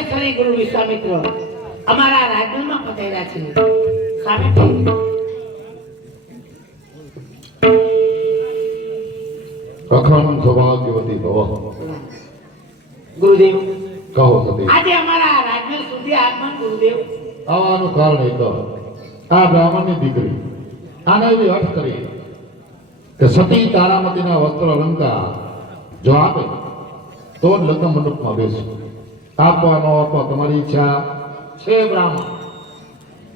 રાજેશ્વરી ગુરુ વિશ્વામિત્ર અમારા રાજ્યમાં પધાર્યા છે. સામે અખંડ સૌભાગ્યવતી ભવ. ગુરુદેવ કહો સતી. આજે અમારા રાજ્ય સુધી આગમન ગુરુદેવ. આવવાનું કારણ એક આ બ્રાહ્મણની દીકરી આને એવી અર્થ કરી કે સતી તારામતીના વસ્ત્ર અલંકાર જો આપે તો જ લગ્ન મંડપમાં બેસે. આપવાનો આપવા તમારી ઈચ્છા છે બ્રાહ્મણ?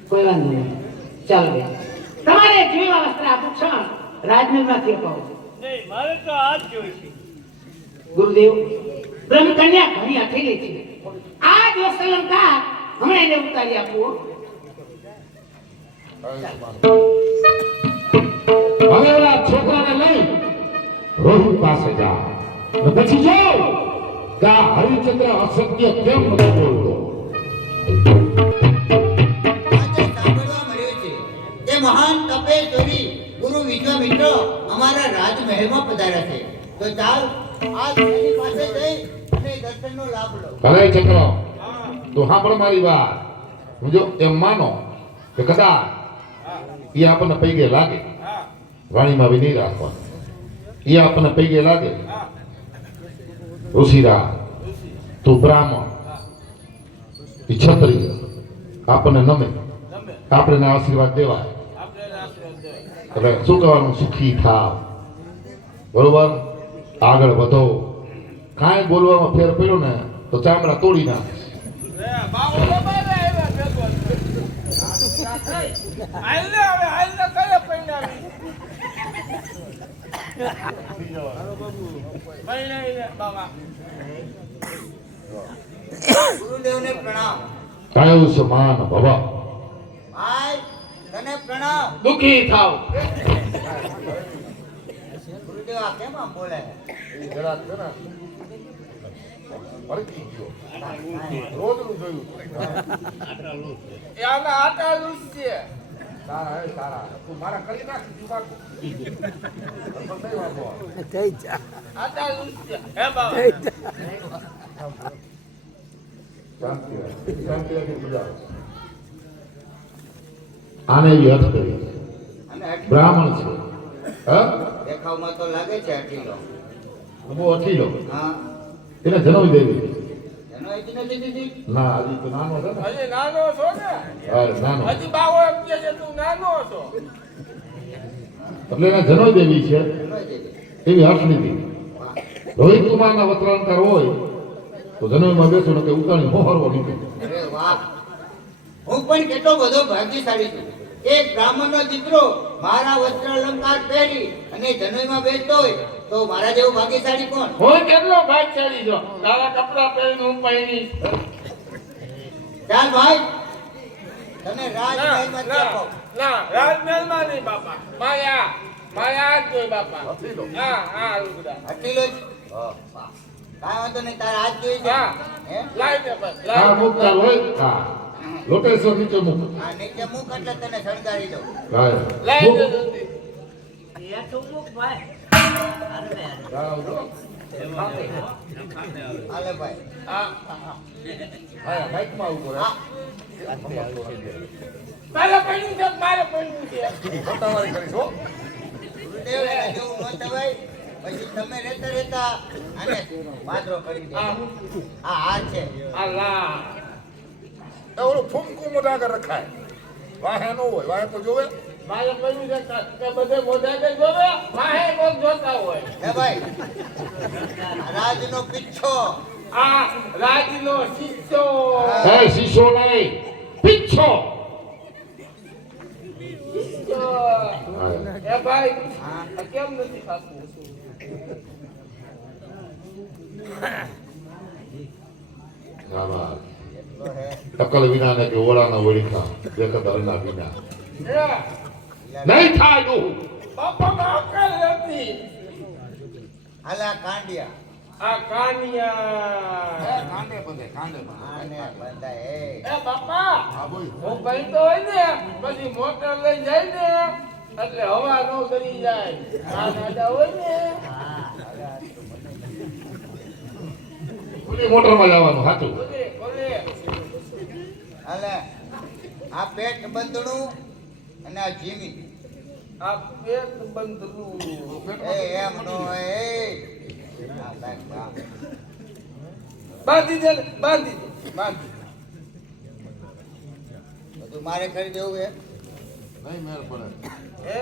કોઈ વાંધો નહીં, ચાલો બેન. તમારે જેવા વસ્ત્ર આભૂષણ રાજમહેલમાંથી અપાવો. નહીં, મારે તો આ જ જોઈશે. ગુરુદેવ બ્રહ્મકન્યા ઘણી હઠેલી છે. આ જ વસ્ત્ર અલંકાર હમણાં એને ઉતારી આપવો. હવે ઓલા છોકરાને લઈ રોહિત પાસે જા ને પછી જો કે આ હરિચંદ્ર અસત્ય કેમ નથી બોલતો. આજે સાંભળવા મળ્યું છે કે મહાન તપેશ્વરી ગુરુ વિશ્વામિત્ર અમારા રાજમહેલમાં પધાર્યા છે. તો ચાલ આજ એની પાસે જઈ અને દર્શનનો લાભ લો. હરિચંદ્ર તો સાંભળ મારી વાત. હું જો એમ માનો કે કદાચ એ આપણને પૈગે લાગે વાણીમાં બી નહીં રાખવાનું. એ આપણને પૈગે લાગે ઋષિરા તું બ્રાહ્મણ એ ક્ષત્રિય આપણને નમે આપણે એના આશીર્વાદ દેવાય. એટલે શું કહેવાનું? સુખી થાવ, બરોબર, આગળ વધો. કાંઈ બોલવામાં ફેર પડ્યો ને તો ચામડા તોડી નાખે. ગુરુદેવને પ્રણામ. કાયો સમાન ભવ. ભાઈ તને પ્રણામ. દુઃખી થાવ. ગુરુદેવ આ કેમ આમ બોલે? રોજનું જોયું. આના આટા લૂસ છે. સારા હે સારા. તું મારા કરી નાખ જુબાકો. આટા લૂસ છે. હે બાબા. શાંતિ રાખ. શાંતિ રાખી બજાવ. આને એવી અર્થ કરી અને બ્રાહ્મણ છે. હા, દેખાવમાં તો લાગે છે અટીલો. બહુ અઠીલો. હા, એને જન્મ દેવી એનો એક નથી દીધી. ના, હજી તો નાનો છે ને. હજી નાનો છો ને? અરે નાનો હજી બાવો એમ કહે છે તું નાનો છો. એટલે એને જન્મ દેવી છે એનો દીધી. એવી હર્ષ લીધી. રોહિત કુમારના વસ્ત્રાલંકાર હોય તો જન્મમાં બેસો ને કે ઉતાણી મોહરવો નીકળે. અરે વાહ, હું પણ કેટલો બધો ભાગ્યશાળી છું. એક બ્રાહ્મણનો દીકરો મારા વસ્ત્ર અલંકાર પહેરી અને જનોઈમાં બેસતો હોય તો મારા જેવું ભાગ્યશાળી કોણ? હું કેટલો ભાગશાળી છો. તારા કપડા પહેરીને હું પહેરી. ચાલ ભાઈ, તને ના રાજમહેલમાં ના આપો. ના, રાજમહેલમાં નહીં બાપા. માયા માયા જ જોઈ બાપા. હા હા લુગડા. હટીલો જ. કાંઈ વાંધો નહીં, તારા હાથ જોઈ છે. હા. હે? લાઈ દે બસ. આ લાઈ દે. મુકતા હોય હા લોટેશ્વર નીચે મૂક. આ નીચે મૂક એટલે તને શણગારી દઉં. લાય. લાઈ દે મૂક. જલ્દી. લાવ જો. હાલે ભાઈ. હા હા. હા, માઈકમાં આવું પડે. હા. મારે પહેર્યું છે મારે પહેર્યું છે. મોટાવાળી કરીશ હો. ગુરુદેવ એને જેવું ન થવાય. પછી તમે રહેતા રહેતા આને પાદરો કરી દે. હા. આ હાર છે. અલ્લાહ. એ ઓલું ફૂમકું મોઢા આગળ રખાય. વાહે ન હોય, વાહે તો જોવે. મારે પહેર્યું છે કે બધે મોઢા કે જોવે વાહે કોક જોતા હોય. હે ભાઈ, રાજનો પીછો. આ રાજનો શિષ્યો. હે શીશો નહીં, પીછો. એ ભાઈ આ કેમ નથી ખાતું? શાબાશ. એટલો હે. અકલ વિના ને કે ઓળાના ઓળીખા દેખત હરના વિના એ નહીં થાય તું. બાપા અકલ નથી. હાલા કાંડિયા. આ કાનિયા. કાંડે બંધે કાંડે આને બંધાય હે. એ બાપા હા બોલ. હું કહીતો હોય ને પછી મોટર લઈ જાય ને એટલે હવા નો કરી જાય. આ નાડા હોય ને ઓલી મોટરમાં જવાનું સાચું. બોલે બોલે હાલે આ પેટ બંધણું અને આ જીમી આ પેટ બંધનું એ એમ નો એ આ સાહેબ આ. બાંધી દે ને, બાંધી દે, બાંધી દે. બધું મારે કરી દેવું હે નહીં મેળ પડે હે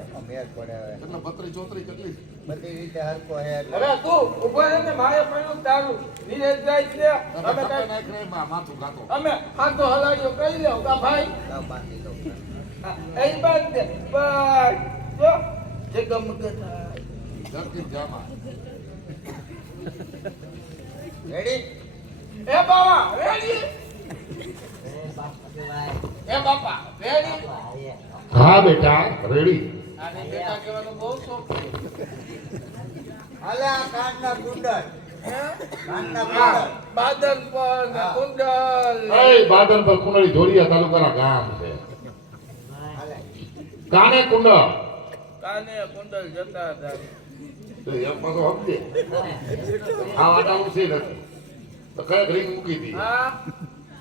એમાં મેળ પડે હવે એટલે 32 34 કેટલી બધી રીતે હરકો હે એટલે. હવે તું ઉભો રહે ને, મારે પડ્યું તારું નીરજ જાય છે. અમે કાંઈ- માથું ખાતો અમે હાથો હલાડીઓ કરી લેવું કા ભાઈ. લાવ બાંધી દઉં હા, અહીં બાંધ દે બસ. જો જગમગ થાય. જર્કિન જામા રેડી એ બાવા રેડી, એ બાપા રેડી. હા બેટા રેડી આને બેટા કહેવાનો બહુ શોખ છે. હાલે આ કાનના કુંડળ હે? કાનના હા, કુંડળ બાદલ પર ને હા. કુંડલ. એ બાદલ પર કુંડળી ધોળિયા તાલુકાના ગામ છે હાલે કાને કુંડળ કાને કુંડલ જતા હતા. તો એમ પાછો સમજે આ વાટાનું છે નથી તો કયા ઘડી મૂકી હતી હા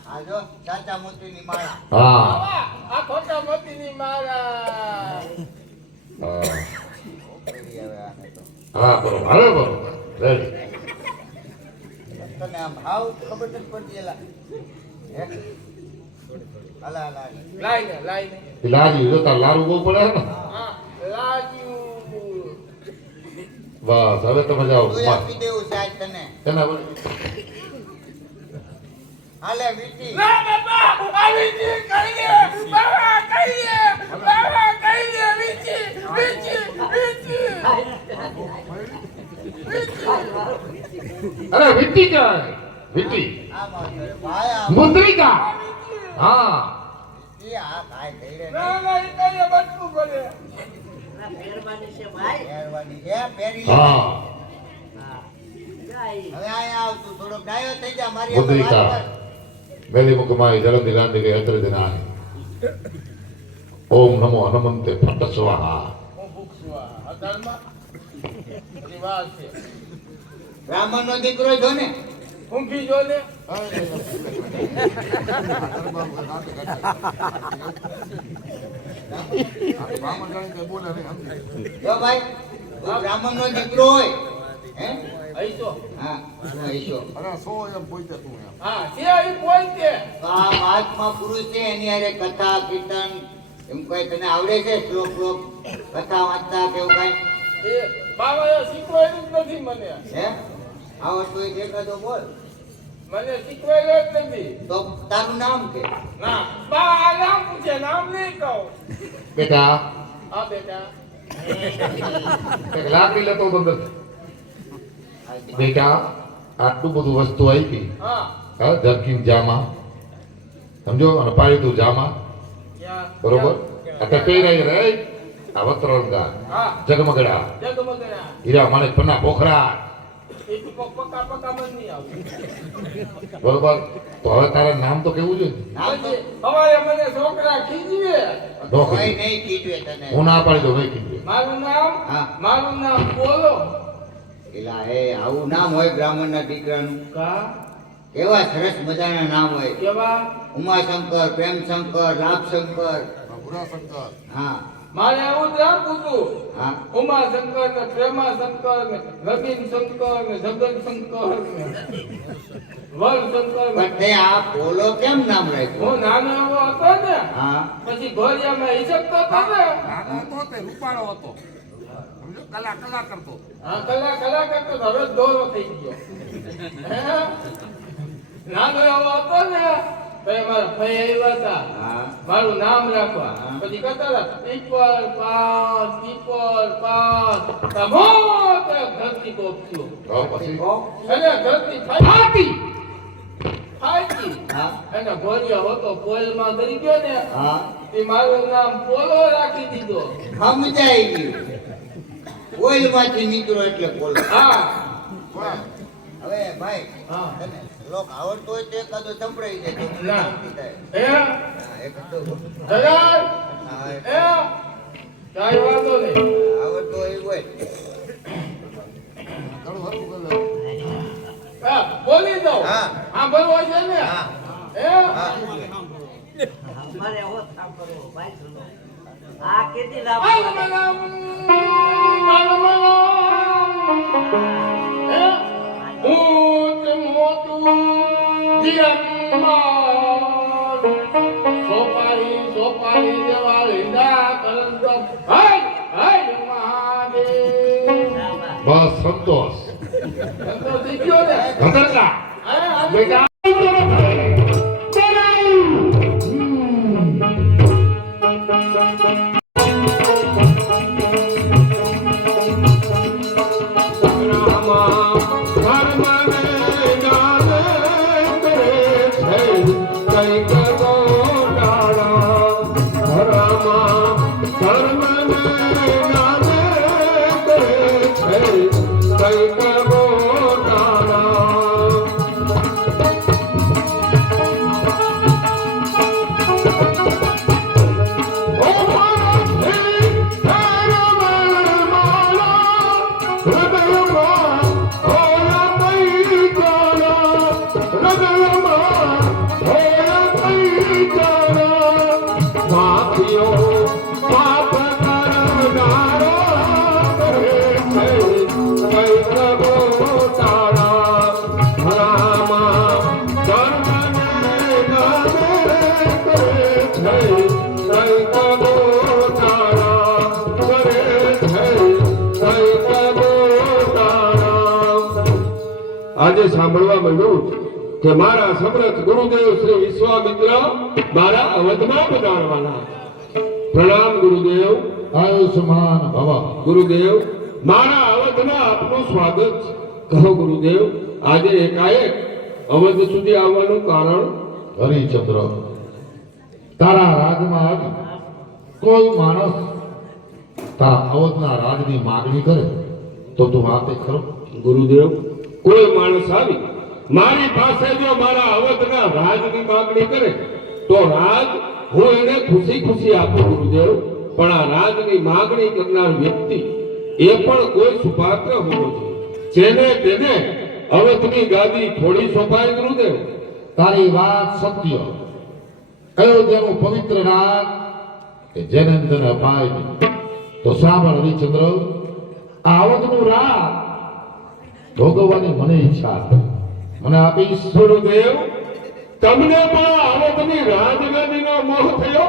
આ જો ચાચા મોતીની માળા હા બાવા, આ ખોટા મોતીની માળા. હા. કરી હવે આને તો હા બરોબર હવે બરોબર રેડી તને આમ હાવ ખબર નથી પડતી એલા હે હાલા હાલા લાઈને લાઈને. લારી જોતા લારું બહુ પડે ને હા લાગ્યું. બસ હવે તમે જાઓ તું આપી દેવું છે આજ તને એના હાલે વીટી ના બાપા, આવી જી કરી દે. બાવા કરી દે, બાવા કરી દે. વીચી વીચી વીચી. અરે વિટ્ટી કહેવાય વિટ્ટી આ મારે ભાઈ આ મુદ્રિકા હા ઈ આ કાય થઈ રે ના ના, એ કઈ બચવું પડે. પહેરવાની છે પહેરી લે. હા હવે આયા આવ તું થોડોક ડાયો થઈ જા મારી મુદ્રિકા વાત કર. મેલી મુખમાઈ જલંધિ ગાંધી અત્ર દિનાય ઓમ નમો હનુમંતે ફટ સ્વાહા હું ભૂખ છું આ અતારમાં. હજી વાર છે. બ્રાહ્મણ નો દીકરો જો ને ઊંઘી જો ને. જો ભાઈ તું બ્રાહ્મણ નો દીકરો હોય હે અહીં તો હા તું હઈશો. હા છે અહીં બોલતે. તો આ મહાત્મા પુરુષ છે એની હારે કથા કીર્તન એમ કઈ તને આવડે છે શ્લોક શ્લોક કથા વાંચતા કે એવું કઈ એ બાવાએ શીખવાડ્યું જ નથી મને. હે આવડતું હોય તો એકાદો બોલ મને શીખવાડ્યું જ નથી. તો તારું નામ કે ના બા આ નામ પૂછે, નામ નહીં કહું. બેટા હા બેટા. એક લાકડી લેતો હતો અંદર બેટા આટલું બધું વસ્તુ આવી હા હા જર્કિન જામા સમજો અને પાયતું જામા ક્યાં? બરોબર આ તે પહેરાઈ રે આ વસ્ત્રંગા હા જગમગડા જગમગના. હીરા માણેક પન્ના પોખરા એ પકા પકા મન નહીં આવું. બરોબર તો હવે તારા નામ તો કેવું છે નામ તો પછી સવારે મને છોકરા ખીજવે. કોઈ નહીં કીધું તને હું ના પાડી દઉં નહીં કીધું મારું નામ હા. મારું નામ બોલો. એલા હે આવું નામ હોય બ્રાહ્મણના દીકરાનું કા કેવા સરસ મજાના નામ હોય કેવા? ઉમાશંકર પ્રેમશંકર લાભશંકર શંકર હા મારે એવું જ રાખવું હતું. હા ઉમાશંકર ને પ્રેમાશંકર ને રબીન શંકર ને જગન શંકર ને વરશંકર ને. પણ તે આ બોલો કેમ નામ રાખ્યું હું નાનો એવો હતો ને હા પછી ઘોડિયામાં હિસકતો હતો ને. હા કલા કરતો તો હવે દોરો થઈ ગયો. હે? નાનો એવો હતો ને તો એ મારા ભાઈ આવ્યા હતા હા મારું નામ રાખવા. હા. પછી કહેતા હતા પીપલ પાન મોટે ધરતી કોપશું. તો પછી અને ધરતી ફાટી ફાટી હા અને ઘોડિયા હતો પોલમાં ગરી ગયો ને હા તે મારું નામ પોલો રાખી દીધો. સમજાઈ ગયું ઓઇલમાંથી નીકળો એટલે બોલો હા હવે ભાઈ હા. તને શ્લોક આવડતો હોય તો એકાદો સંભળાઈ જાય તો મને ના. શાંતિ થાય. હે હા, એકાદો દયાળ હા, હે કાંઈ વાંધો નહીં. આવડતો હોય એવું હોય હા બોલી દઉં. હા. હા બોલવો છે ને હા. હે હા મારે આવો થામ કરો ભાઈ સુનો આ કેદી લાભ સોપારી દેવા લીધા કરંદ હાય મહાદેવ બસ સંતોષ સંતોષ ગયો ને ઘટના બેટા આજે સાંભળવા મળ્યું કે મારા સમર્થ ગુરુદેવ શ્રી વિશ્વામિત્ર મારા અવધમાં પધારવાના. પ્રણામ ગુરુદેવ. આયુષ્માન ભવ. ગુરુદેવ મારા અવધમાં આપનું સ્વાગત છે. કહો ગુરુદેવ આજે એકાએક અવધ સુધી આવવાનું કારણ? હરિચંદ્ર, તારા રાજમાં આવી કોઈ માણસ તારા અવધના રાજની માગણી કરે તો તું આપે ખરો? ગુરુદેવ કોઈ માણસ આવી મારી પાસે જો મારા અવધના રાજની માગણી કરે તો રાજ હું એને ખુશી ખુશી આપું ગુરુદેવ. પણ આ રાજની માગણી કરનાર વ્યક્તિ એ પણ કોઈ સુપાત્ર હોવો જોઈએ, જેને તેને અવધની ગાદી થોડી સોંપાય ગુરુદેવ. તારી વાત સત્ય. અયોધ્યાનું પવિત્ર રાજ કે જેને તને અપાય નહીં. તો સાંભળ હરિચંદ્ર, આ અવધનું રાજ ભોગવવાની મને ઈચ્છા છે. મને આપીશ? ગુરુદેવ તમને પણ અવધની રાજગાદીનો મોહ થયો?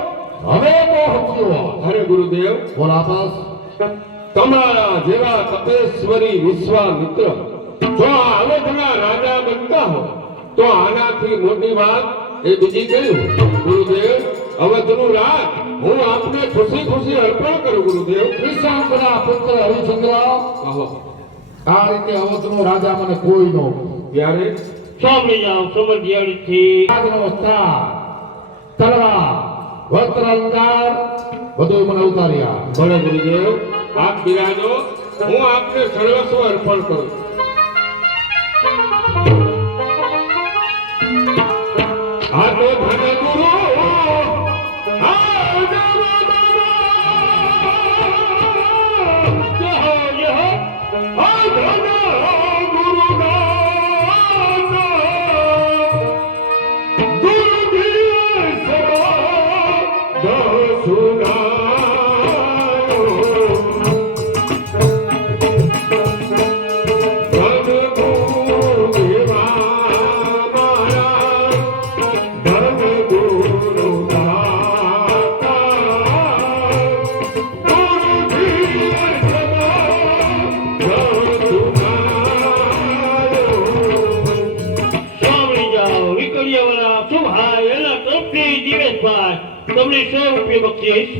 હવે મોહ થયો. અરે ગુરુદેવ બોલ આપસ. તમારા જેવા તપેશ્વરી વિશ્વામિત્ર જો આ અવધના રાજા બનતા હોય તો આનાથી મોટી વાત એ બીજી કઈ હોય? ગુરુદેવ અવધનું રાજ હું આપને ખુશી ખુશી અર્પણ કરું ગુરુદેવ. ત્રિશંકના પુત્ર હરિચંદ્ર, કહો આ રીતે અવધનો રાજા મને કોઈ નો ત્યારે સાંભળી જાઓ સમજિયાળીથી રાજનો સ્થાન, તલવાર, વસ્ત્ર અલંકાર બધું મને ઉતાર્યા. ભલે ગુરુદેવ આપ બિરાજો, હું આપને સર્વસ્વ અર્પણ કરું. આ તો ધન ગુરુ તમને 100 રૂપિયા બક્ષી આવીશ.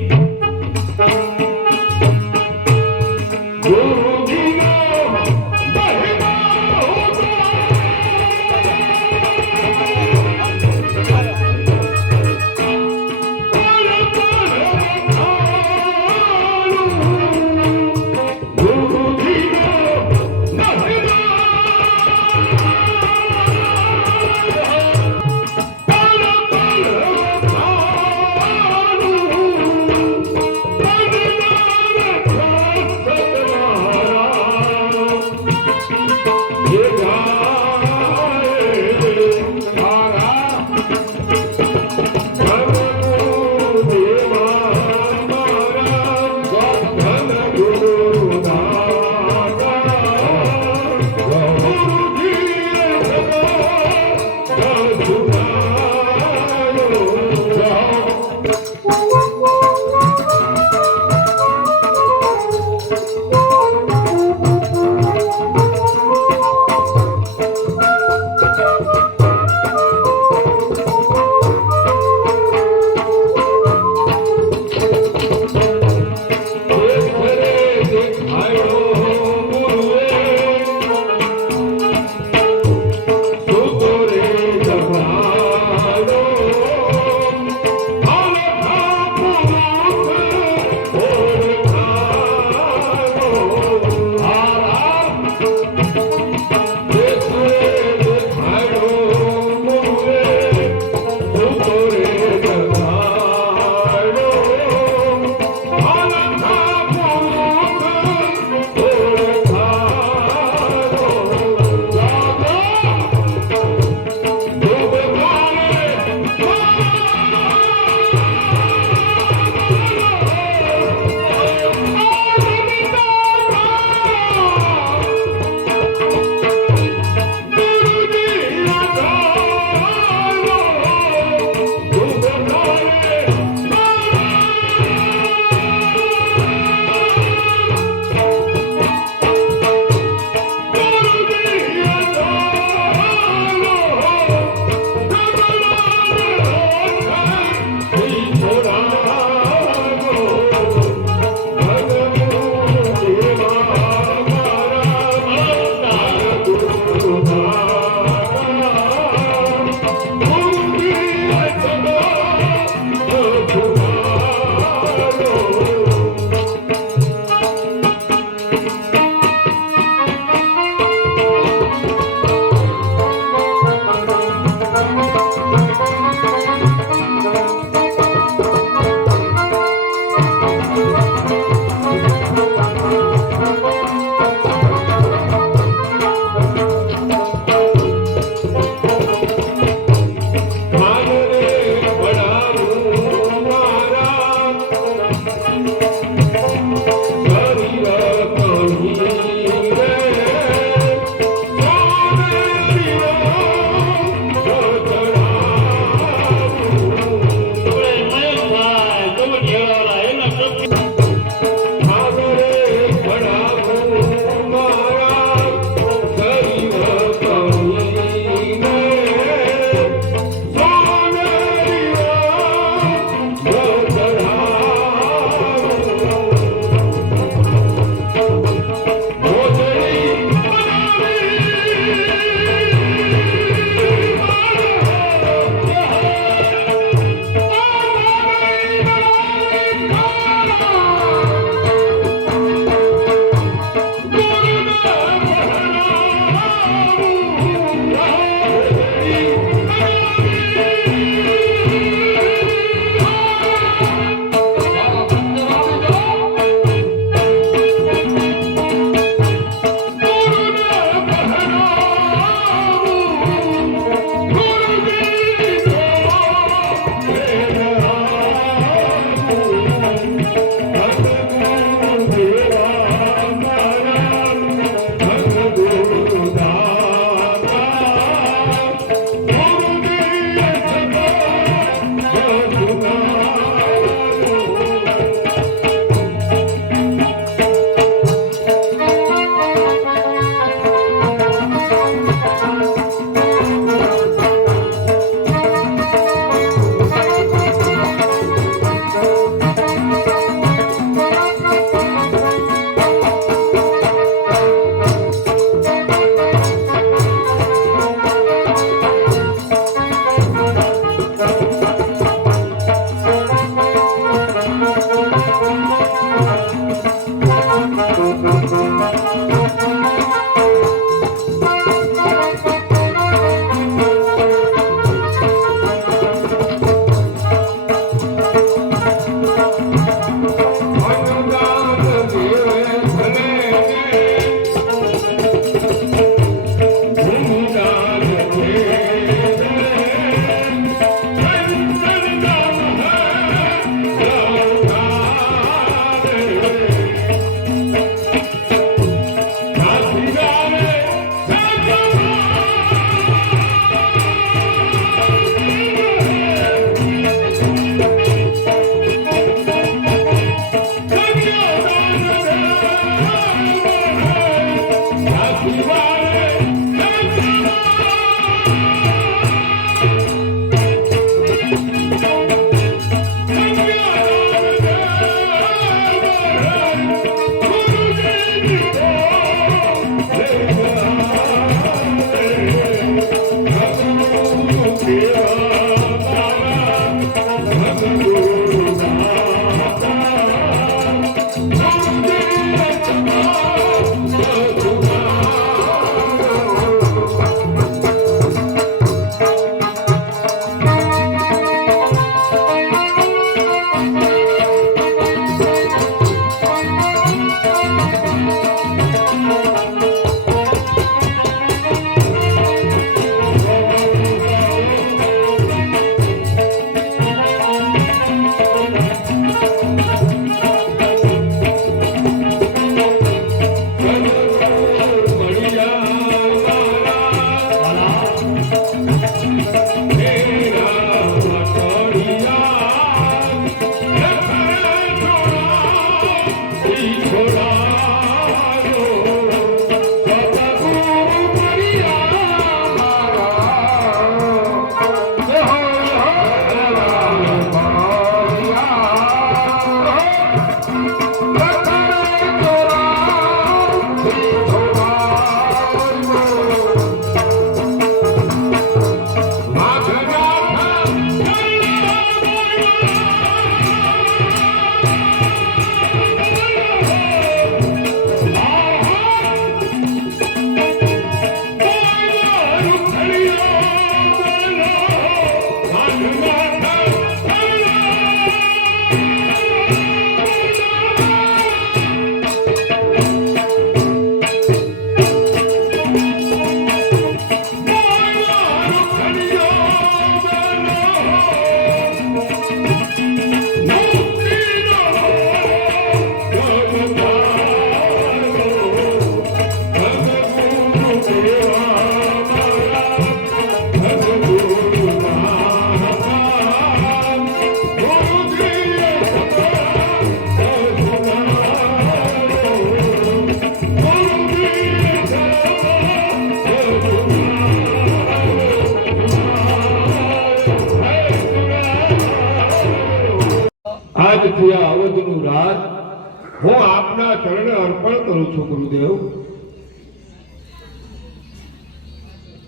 હું આપના ચરણે અર્પણ કરું છું ગુરુદેવ.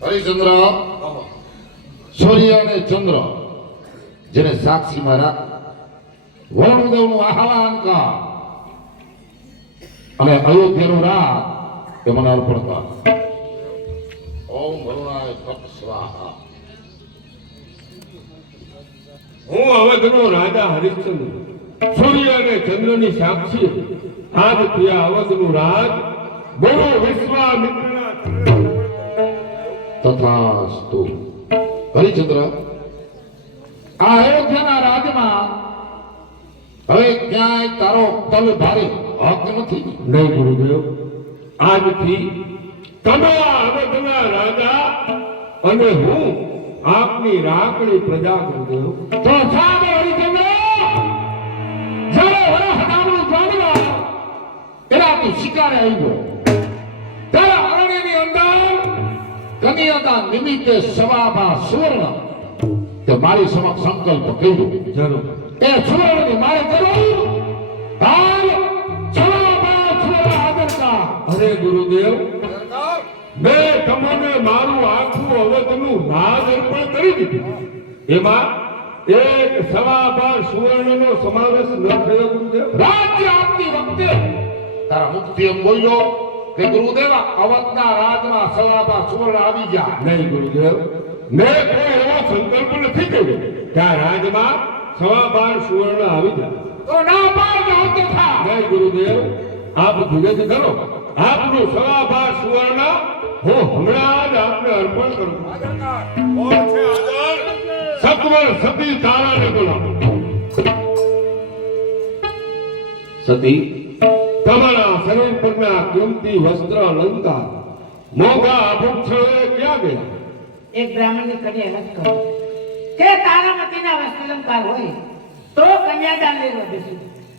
હરિચંદ્ર, સૂર્ય અને ચંદ્ર જેને સાક્ષીમાં રાખ, વરુણદેવનું આહવાન કર અને અયોધ્યાનું રાજ એ મને અર્પણ કર. ઓમ વરુણાય ફટ સ્વાહા. હું અવધનો રાજા હરિશ્ચંદ્ર, સૂર્ય અને ચંદ્રની સાક્ષી આજથી આ અવધનું રાજ ગુરુ વિશ્વામિત્રના તથાસ્તુ. હરિચંદ્ર, આ અયોધ્યાના રાજમાં હવે ક્યાંય તારો તલ ભારે હક નથી. નહીં ગુરુદેવ, આજથી તમે આ અવધના રાજા અને હું આપની રાખડી પ્રજા ગુરુદેવ. તો સામે હરિચંદ્ર, જ્યારે વરસ ગામનું જન્મ એના તું શિકારે આવ્યો, ત્યારે અરણ્યની અંદર કન્યાતા નિમિત્તે સવાબા સુવર્ણ તે મારી સમક્ષ સંકલ્પ કર્યો. જરૂર. એ સુવર્ણની મારે કરવું હાલ સવાબા સુવર્ણ આદરતા. અરે ગુરુદેવ, મેં તમને મારું આખું અવધનું રાજ અર્પણ કરી દીધું. એમાં એક 12.5 સુવર્ણનો સમાવેશ ન થયો ગુરુદેવ. રાજ્ય આપતી વખતે તારા મુક્તિ એમ બોલ્યો કે ગુરુદેવા અવધના રાજમાં સવાબા સુવર્ણ આવી જાય. નહીં ગુરુદેવ, મેં કોઈ એવો સંકલ્પ નથી કર્યો કે આ રાજમાં 12.5 સુવર્ણ આવી જાય. તો ના પાડ આવતો થા. નહીં ગુરુદેવ, આપ ધીરેજ કરો. આપનું 12.5 સુવર્ણ હું હમણાં જ આપને અર્પણ કરું. સત્વર સતી તારાને બોલાવો. સતી, તમારા શરીર પરના કિંમતી વસ્ત્ર અલંકાર મોંઘા આભૂષણોએ ક્યાં ગયા? એક બ્રાહ્મણની કન્યા નથી કરી કે તારામતીના વસ્ત્રાલંકાર હોય તો કન્યાદાન લેવા બેસું.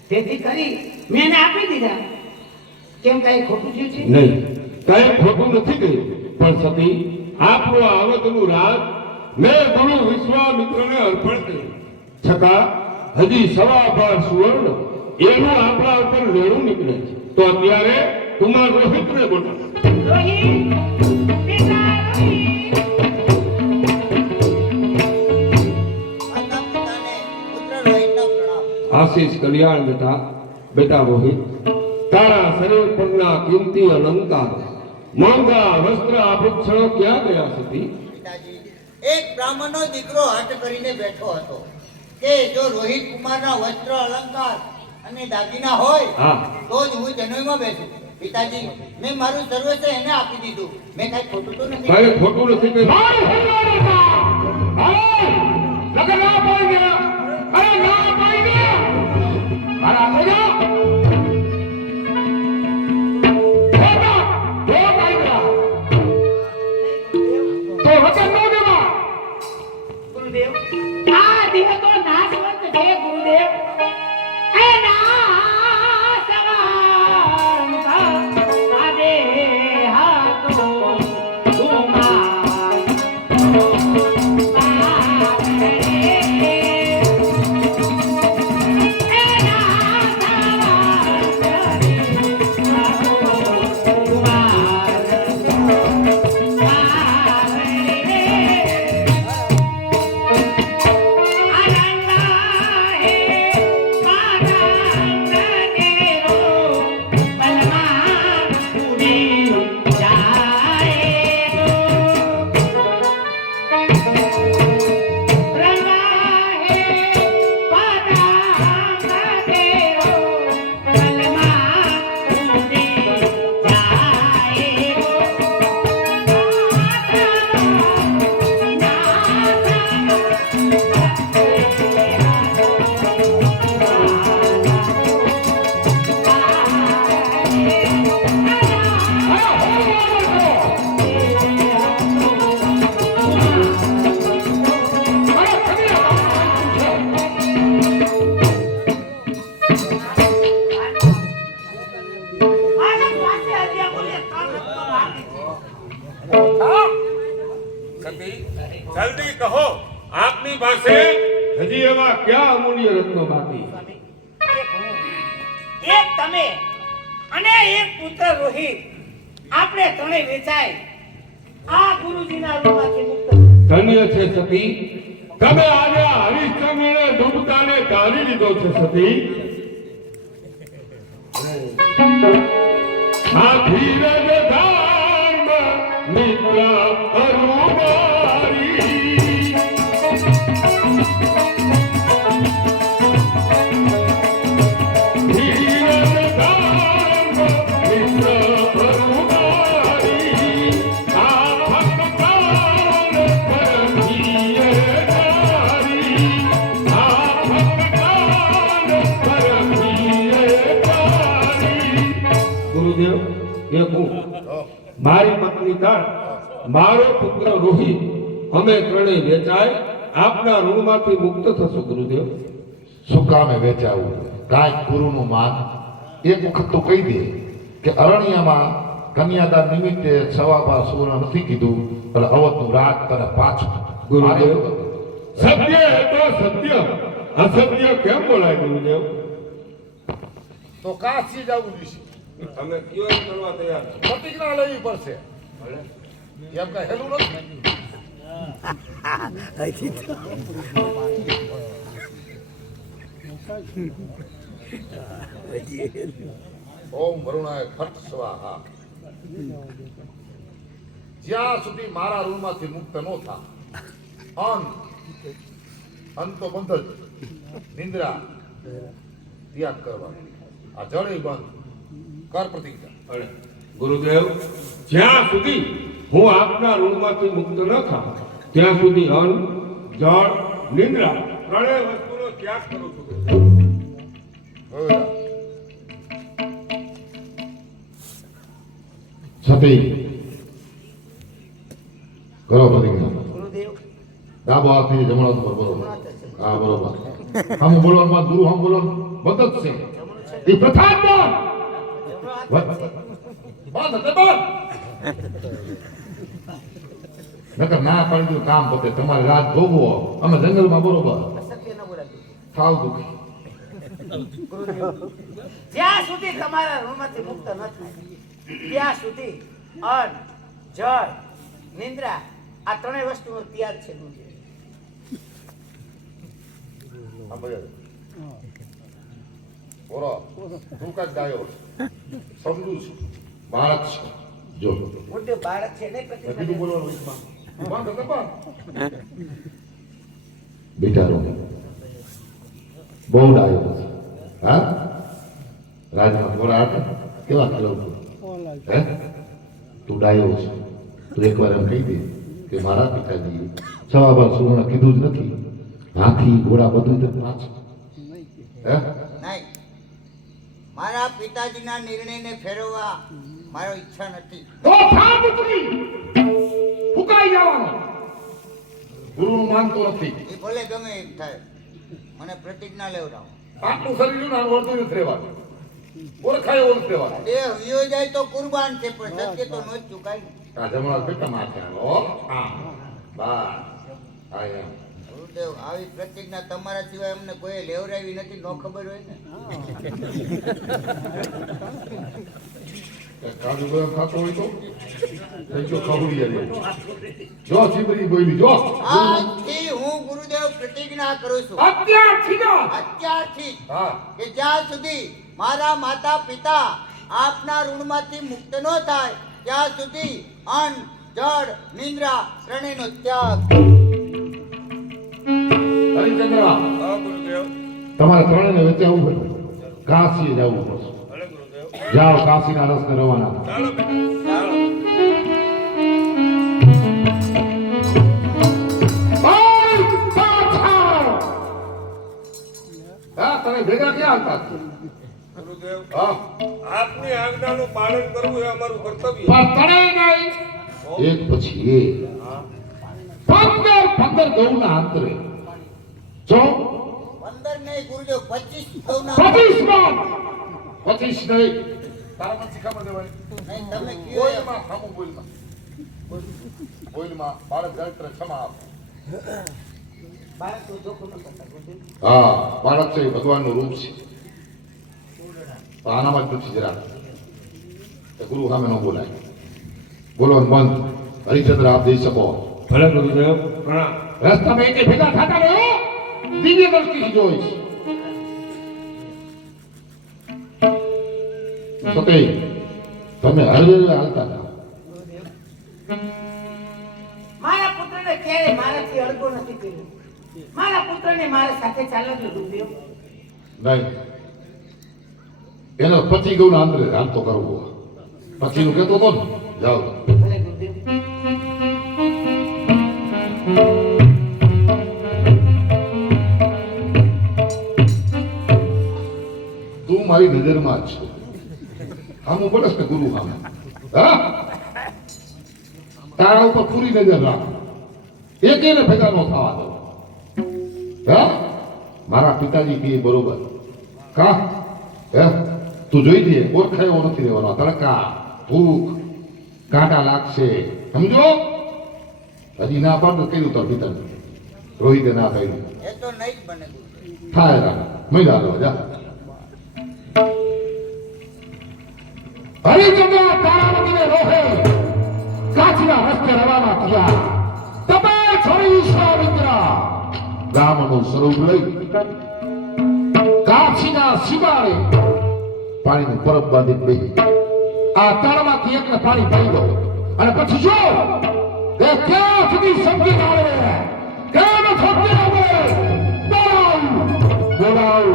તેથી કરી મેં એને આપી દીધા. કેમ કઈ ખોટું થયું છે? નહીં, કઈ ખોટું નથી ગયું. પણ સતી, આપણું આ અવધનું રાજ મેં ગુરુ વિશ્વામિત્રને અર્પણ કર્યું. છતાં હજી 12.5 સુવર્ણ એનું આપણા ઉપર લેણું નીકળે છે. તો અત્યારે કુમાર રોહિતને બોલાવો. રોહિત, પિતા રોહિત. માતા પિતાને પુત્ર રોહિતનો પ્રણામ. આશીષ કલ્યાણ બેટા રોહિત, તારા શરીર પરના કિંમતી અલંકાર મોંઘા વસ્ત્ર આભૂષણો ક્યાં ગયા સતી? પિતાજી, એક બ્રાહ્મણનો દીકરો હઠ કરીને બેઠો હતો કે જો રોહિત કુમારના વસ્ત્ર અલંકાર અને દાગીના હોય હા. તો જ હું જનોઈમાં બેસું. પિતાજી, મેં મારું સર્વસ્વ એને આપી દીધું. મેં કઈ ખોટું તો નથી. કઈ ખોટું નથી કર્યું. મારું હુંવારું કા. હાલો, લગન ના પાડી દે. અરે ના પાડી દે. મારા બોલો. ખોટા, દો પાડી દે. તો વચન ન દેવા. ગુરુદેવ, આ દેહ તો નાશવંત છે ગુરુદેવ. એ નાશવંત આ દેહ તો ગુમાન. જલ્દી કહો, આપની પાસે હજી એવા ક્યાં અમૂલ્ય રત્નો બાકી? એક તમે અને એક પુત્ર રોહિત આપણે ત્રણે વેચાય આ ગુરુજીના રૂપમાંથી મુક્ત ધન્ય છે સતી, તમે આજે હરિશ્ચંદ્રને ડૂબતાને ગાળી લીધો છે સતી. આ ધીરજ ધર્મ મિત્ર અરુમારી. ધીરજ ધર્મ મિત્ર અરુમારી. આ ભક્તાન પરમીએ નારી. આ ભક્તાન પરમીએ નારી. ગુરુદેવ, એ હું મારી પત્ની તાર, મારો પુત્ર રોહિત, અમે ત્રણેય વેચાય આપના ઋણમાંથી મુક્ત થશું ગુરુદેવ. શું કામે વેચાવું? કાંઈક ગુરુનું માન. એક વખત તો કહી દે કે અરણ્યમાં કન્યાદાન નિમિત્તે સવાબા સુવર્ણ નથી કીધું એટલે અવધનું રાજ તને પાછું. ગુરુદેવ, સત્ય હે તો સત્ય, અસત્ય કેમ બોલાય ગુરુદેવ? તો કાશી જવું જોઈશે. તમે કયો એમ કરવા તૈયાર છો? પ્રતિજ્ઞા લેવી પડશે. એમ કઈ હેલું નથી. ઓમ વરુણાય ફટ સ્વાહા. જ્યાં સુધી મારા ઋણમાંથી મુક્ત ન થા અંત તો બંધ જ. નિંદ્રા ત્યાગ કરવાનો, આ જળે બંધ કર પ્રતિજ્ઞા. અરે ગુરુદેવ, જ્યાં સુધી હું આપના ઋણમાંથી મુક્ત ન થાઉં ત્યાં સુધી અન્ન, જળ, નિંદ્રા ત્રણેય વસ્તુનો ત્યાગ કરું છું. સતી કરો પ્રતિજ્ઞા. ગુરુદેવ ડાબો હાથથી જમણો હાથ પર બરોબર. હા બરોબર. હમ બોલવાનું ગુરુ હમ બોલવાનું બંધ જ છે. એ પ્રથા જ બંધ. બંધ એટલે બંધ. નકર ના પાડી દીધું કામ પતે. તમારે રાત ભોગવો, અમે જંગલમાં બરોબર સત્ય ન બોલાતું. થાવ દુખી. જ્યાં સુધી તમારા ઋણમાંથી મુક્ત ન થાય ત્યાં સુધી અન્ન, જળ, નિંદ્રા આ ત્રણેય વસ્તુનો ત્યાગ છે ગુરુદેવ. બોલો તું કાંઈક ગાયો સમજુ છું. બાળક છે જો ગુરુદેવ બાળક છે ને બીજું પ્રતિજ્ઞા બોલવાનું વિષમાં બંધ એટલે બંધ. બેટારો બહુ ડાયો છે. હા રાજમાં થોડા હતા કેવા ખેલવતું હે તું ડાયો છે. તું એકવાર એમ કહી દે કે મારા પિતાજીએ સવાબાર સુવર્ણ કીધું જ નથી. હાથી ઘોડા બધું જ પાછું હે નહીં, મારા પિતાજીના નિર્ણયને ફેરવવા મારો ઈચ્છા નથી. તો થા પુત્રી ફુકાઈ જવાનો. ગુરુનું માનતો નથી. એ ભલે ગમે એમ થાય, મને પ્રતિજ્ઞા લેવડાવો. આટલું શરીર ના વર્તું નથી રહેવાનું. ઓળખાય એવું નથી રહેવાનું. દેહ વિયો જાય તો કુરબાન છે, પણ સત્ય તો ન જ ચૂકાય ને. આ જમણા પેટા માથે આવો. હા બસ આ એમ ગુરુદેવ, આવી પ્રતિજ્ઞા તમારા સિવાય અમને કોઈ લેવડાવી નથી, નો ખબર હોય ને. કાજુ બદામ ખાતો હોય તો થઈ ગયો ખબરી જો ચીબરી બોલી જો આજથી હું ગુરુદેવ પ્રતિજ્ઞા કરું છું, અત્યારથી હા કે જ્યાં સુધી મારા માતા પિતા આપના ઋણમાંથી મુક્ત ન થાય ત્યાં સુધી અન્ન, જળ, નિંદ્રા ત્રણેયનો ત્યાગ. હરિચંદ્ર હા ગુરુદેવ. તમારે ત્રણેયને વચ્ચે આવવું પડે. કાશી જવું પડશે. ભલે ગુરુદેવ. જાઓ કાશીના રસ્તે રવાના. ચાલો બેટા ચાલો. હા તમે ભેગા ક્યાં હતા? ગુરુદેવ, હા આપની આજ્ઞાનું પાલન કરવું એ અમારું કર્તવ્ય. પણ ત્રણેય નહીં એક પછી એક 15 ગૌના અંતરે જો 15 નહીં ગુરુદેવ, 25 ગૌના. 25 નહીં તારા મને શીખામણ દેવાની નહીં, તમે કયો એમ. બોલમાં ખામું બોલમાં બાળક જાય ત્યારે ક્ષમા આપો. બાળક તો જોખમ ન કરતા ગુરુદેવ. હા બાળક છે એ ભગવાનનું રૂપ છે આનામાં જ પૂછી જરા એ ગુરુ સામે ન બોલાય બોલવાનું બંધ હરિચંદ્ર આપ દઈ શકો ભલે ગુરુદેવ પ્રણામ. રસ્તામાં એકે ભેગા થતા રહ્યો દિવ્ય દ્રષ્ટિથી જોઈશ સતે તમે હરવે હાલતા જાઓ મારા પુત્રને ક્યારે મારાથી અડગો નથી કર્યો. મારા પુત્રને મારા સાથે ચાલવ્યો ગુરુદેવ. નહીં એનો પછી ગયું ને અંદર હાલતો કરવો પછીનું કહેતો હતો ને જાઓ ભલે ગુરુદેવ. તું મારી નજરમાં જ છો આમ પડે ને ગુરુ સામે હા તારા ઉપર પૂરી નજર રાખ એકેને ભેગા ન થવા દો હા મારા પિતાજી કહે બરોબર કા હે તું જોઈ દે ઓળખાય એવો નથી રહેવાનો તડકા ભૂખ કાંટા લાગશે સમજો હજી ના પાડ કર્યું તાર પિતાને રોહિતે ના કર્યું એ તો નહીં જ બને ગુરુદેવ. થાય રા મહિલા લો જા હરિચંદ્ર તારાવતીને રોહે કાચના રસ્તે રવાના થયા તપે છોડી વિશ્વામિત્ર ગામનું સ્વરૂપ લઈ કાચીના સિવારે પાણીનું પરબ બાંધી બેહી આ તાળમાંથી એકને પાણી પડી દો અને પછી જો એ ક્યાં સુધી સમજી આવે કેમ થતી આવે બોલાવ બોલાવ